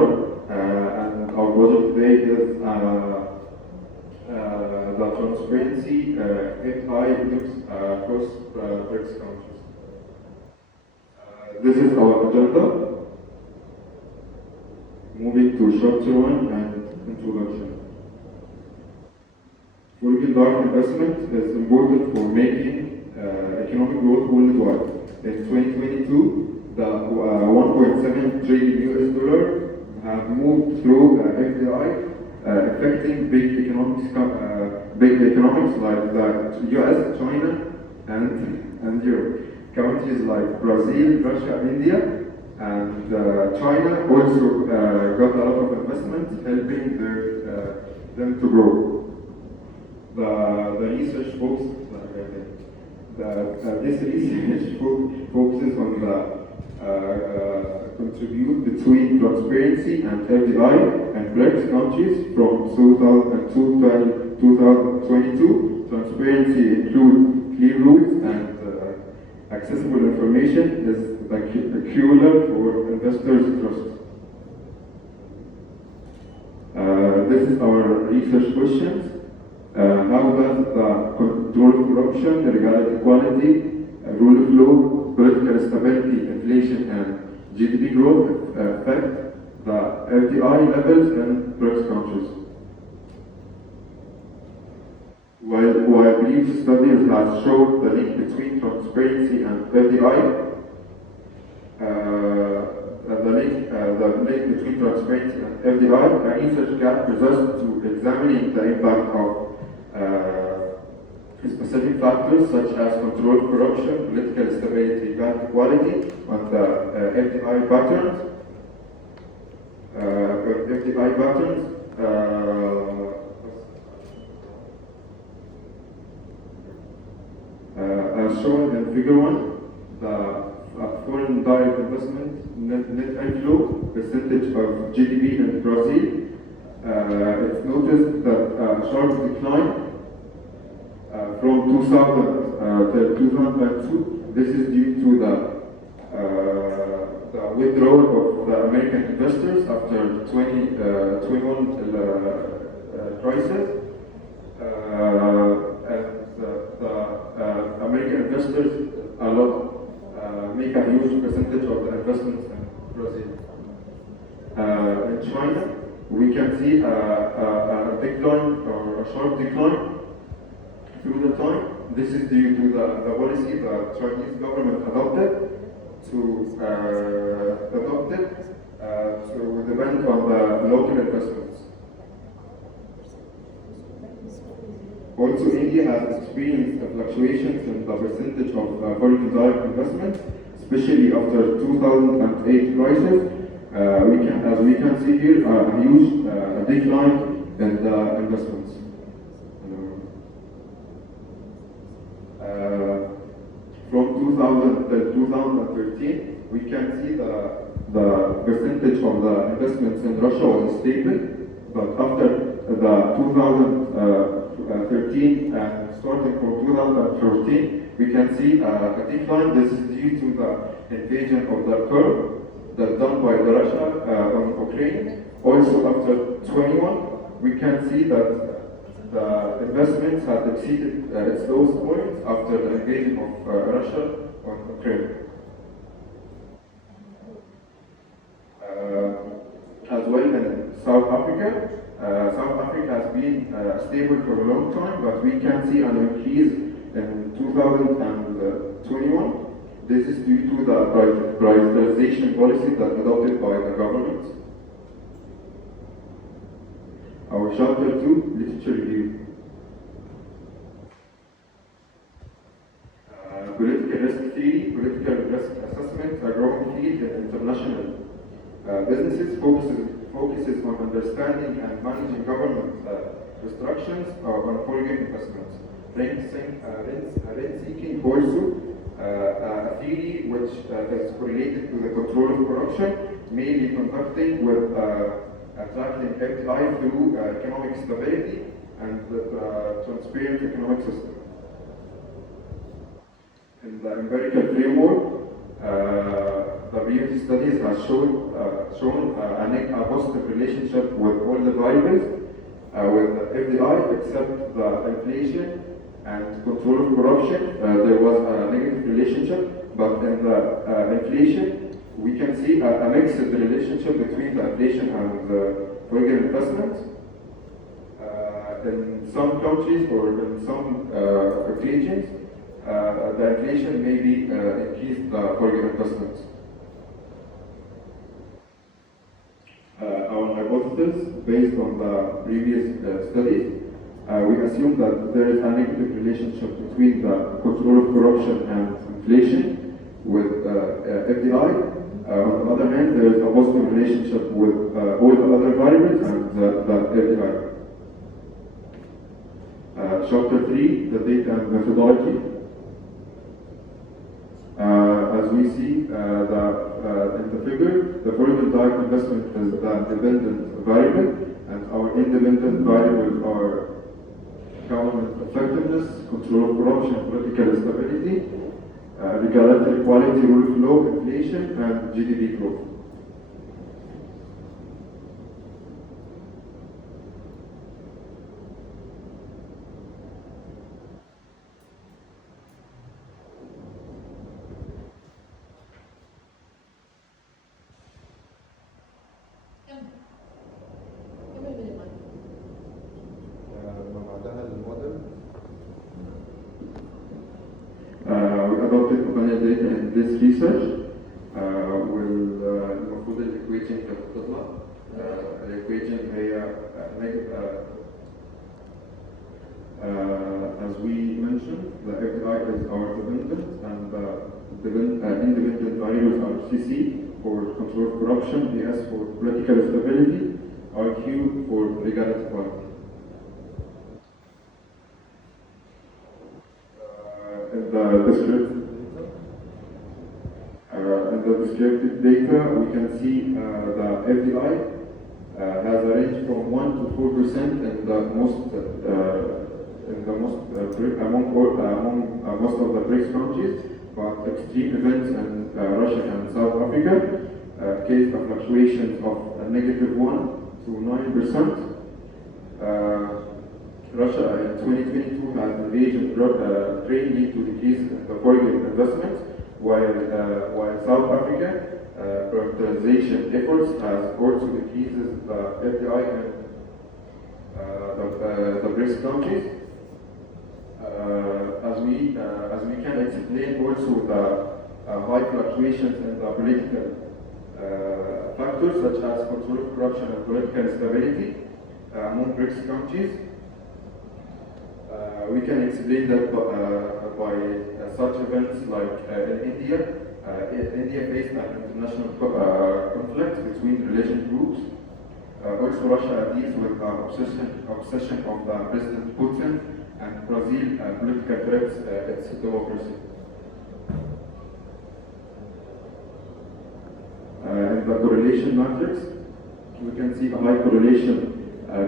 Omar, and our project today is the transparency AI looks across BRICS countries. This is our agenda. Moving to chapter 1 and introduction. Foreign direct investment is important for making economic growth worldwide. In 2022, the 1.7 trillion US dollar have moved through FDI, affecting big economics like the US, China, and Europe. Countries like Brazil, Russia, India, and China also got a lot of investment, helping them to grow. The research focuses this research focuses on the contribute between transparency and FDI and BRICS countries from 2022. Transparency includes clear rules and accessible information is the killer for investors' trust. This is our research questions. How does the control of corruption, legal equality, rule of law, political stability, inflation, and GDP growth affect the FDI levels in BRICS countries? While previous studies have shown the link between transparency and FDI, the link between transparency and FDI, a research gap results to examining the impact of specific factors such as control of corruption, political stability, and equality on the FDI patterns. As shown in Figure 1, the foreign direct investment net inflow percentage of GDP in Brazil. It's noticed that a sharp decline from 2000 to 2002. This is due to the withdrawal of the American investors after 2021 crisis. The American investors make a huge percentage of the investments in Brazil. In China, we can see a decline or a sharp decline through the time. This is due to the policy the Chinese government adopted to depend on the local investments. Also, India has experienced fluctuations in the percentage of foreign direct investment, especially after 2008 crisis. As we can see here, a huge decline in the investments. From 2000 to 2013, we can see the percentage of the investments in Russia was stable, but after the 2013 and starting from 2014, we can see a decline. This is due to the invasion of the Kurd that done by the Russia on Ukraine. Also, after 21, we can see that the investments have exceeded its lowest point after the invasion of Russia on Ukraine. As well in South Africa. South Africa has been stable for a long time, but we can see an increase in 2021. This is due to the privatization policy that adopted by the government. Our chapter 2, literature review. Political risk theory, political risk assessment, a growing field in international businesses focuses on understanding and managing government restrictions on foreign investments. Rent-seeking also, a theory which is correlated to the control of corruption, mainly conducting with attracting FDI through economic stability and transparent economic system. In the empirical framework, the previous studies have shown a positive relationship with all the variables with the FDI except the inflation and control of corruption. There was a negative relationship, but in the inflation, we can see a mixed relationship between the inflation and the foreign investment. In some countries or in some regions, the inflation maybe increased the foreign investment. Our hypothesis, based on the previous studies, we assume that there is a negative relationship between the control of corruption and inflation with FDI. On the other hand, there is a positive relationship with all the other variables and the FDI. Chapter 3, the data and methodology. As we see in the figure, the foreign direct investment is the dependent variable, and our independent variables are government effectiveness, control of corruption, political stability, regulatory quality, rule of law, inflation, and GDP growth. We adopted Open data in this research. المفروض الايكويشن كانت بتطلع الايكويشن هي as we mentioned, the FDI is our dependent, and the independent variables are CC for control of corruption, PS for political stability, RQ for legality quality. In the descriptive data, we can see the FDI has a range from 1 to 4% in the among most of the BRICS countries, but extreme events in Russia and South Africa case the fluctuations of -1 to 9%. Russia in 2022 has engaged in training to decrease the foreign investment, while South Africa privatization efforts has also decreases the FDI in the BRICS countries. As we can explain also the high fluctuations in the political factors such as control of corruption and political stability among BRICS countries. We can explain that by such events like in India. India faced an international conflict between religious groups. Also, Russia deals with the obsession of the President Putin, and Brazil political threats its democracy. In the correlation matrix, we can see a high correlation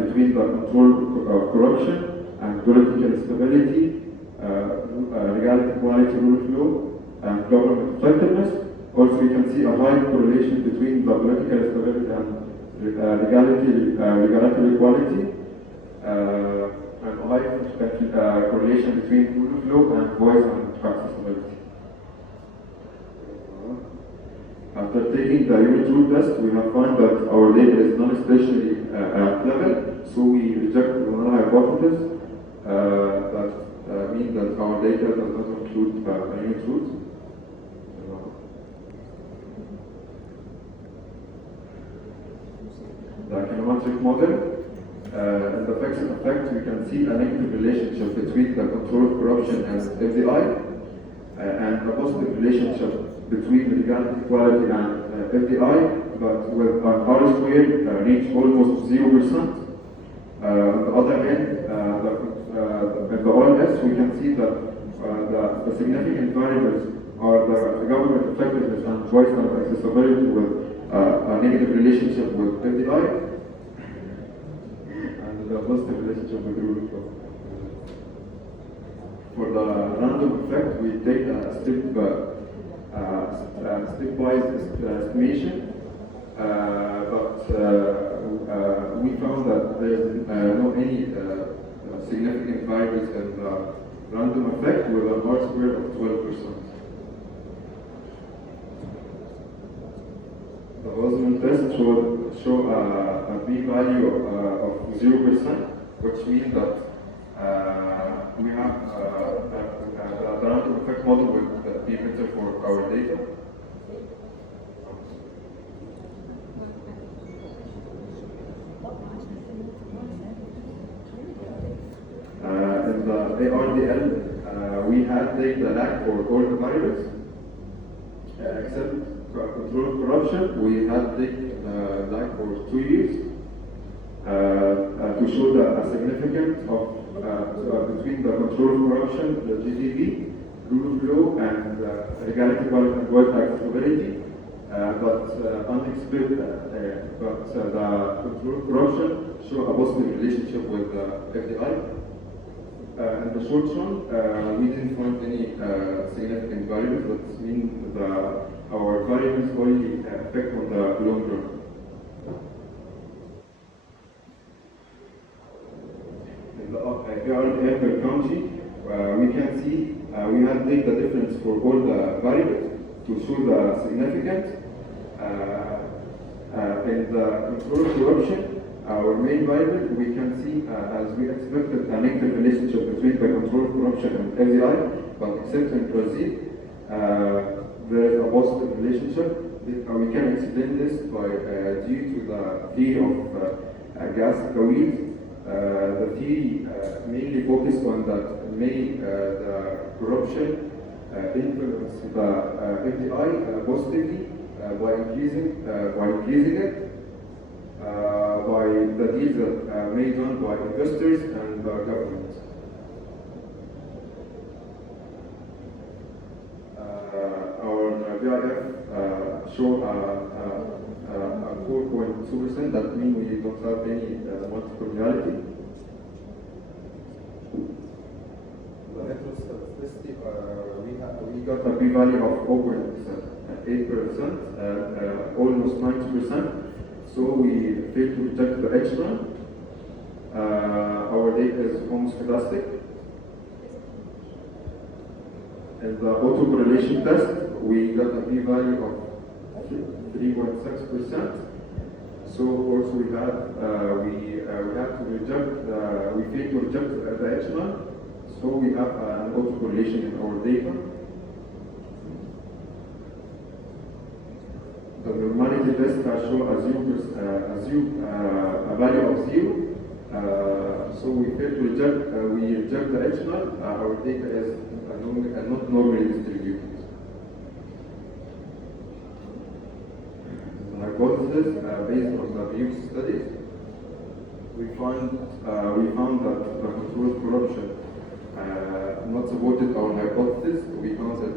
between the control of corruption and political stability, legality, quality, rule of law, and government effectiveness. Also, we can see a high correlation between the political stability and regulatory quality, and a high correlation between rule of law and voice and accessibility. After taking the unit rule test, we have found that our data is non-spatially level, so we reject the null hypothesis that means that our data does not include unit roots. The kinematic model, in the fixed effect, we can see a negative relationship between the control of corruption and FDI, and a positive relationship between legality, quality, and FDI, but with an R squared reach almost 0%. On the other hand, in the OLS, we can see that the significant variables are the government effectiveness and voice and accessibility with a negative relationship with FDI, and the positive relationship with rule of law. For the random effect, we take a stepwise estimation, but we found that there's no any significant variance in the random effect with an R-square of 12%. The Boltzmann test show a p-value of 0%, which means that we have the random effect model will be better for our data. In the ARDL, we had data lag for all the variables, except control corruption. We had data lag for 2 years to show a significance of between the control corruption, the GDP, rule of law, and legality, quality, and work accessibility. But unexpected, the control corruption show a positive relationship with FDI. In the short run, we didn't find any significant variables. That means our variables only affect on the long run. In the ARDL per country, we can see we have data difference for all the variables to show the significance. In the control corruption, our main variable, we can see, as we expected, a negative relationship between the control corruption and FDI, but except in Brazil, there is a positive relationship. We can explain this by due to the theory of gas Cowles. The theory mainly focused on that the corruption influence the FDI positively by increasing it. By the deals that made done by investors and the government. Our VIF show a 4.2%. That means we don't have any multicollinearity. The heterostaticity, we got a p-value of 0.8%, almost 90%. So we fail to detect the H1. Our data is homoscedastic. In the autocorrelation test, we got a p-value of 3.6%. So also we have to reject. We fail to reject the H1. So we have an autocorrelation in our data. The normality test can show a value of 0. So we fail to reject, we reject the H0. Our data is not normally distributed. The hypothesis, based on the Bayes studies, we found that the controlled corruption not supported our hypothesis. We found that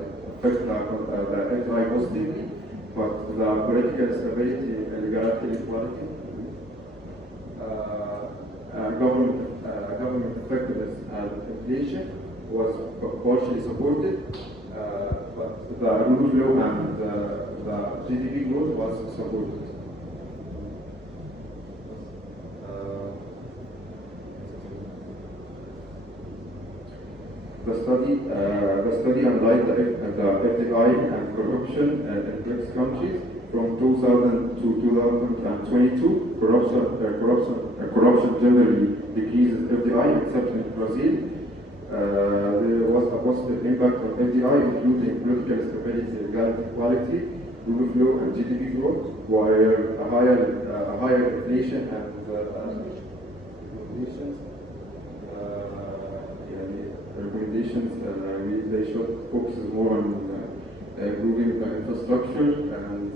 it affects the FDI positively. But the political stability, legality, equality, government effectiveness and inflation was partially supported, but the rule of law and the GDP growth was supported. The study analyzed the FDI and corruption in BRICS countries from 2000 to 2022. Corruption generally decreases FDI, except in Brazil. There was a positive impact on FDI, including political stability, legality, equality, rule of law, and GDP growth, while a higher inflation and recommendations, they should focus more on improving the infrastructure and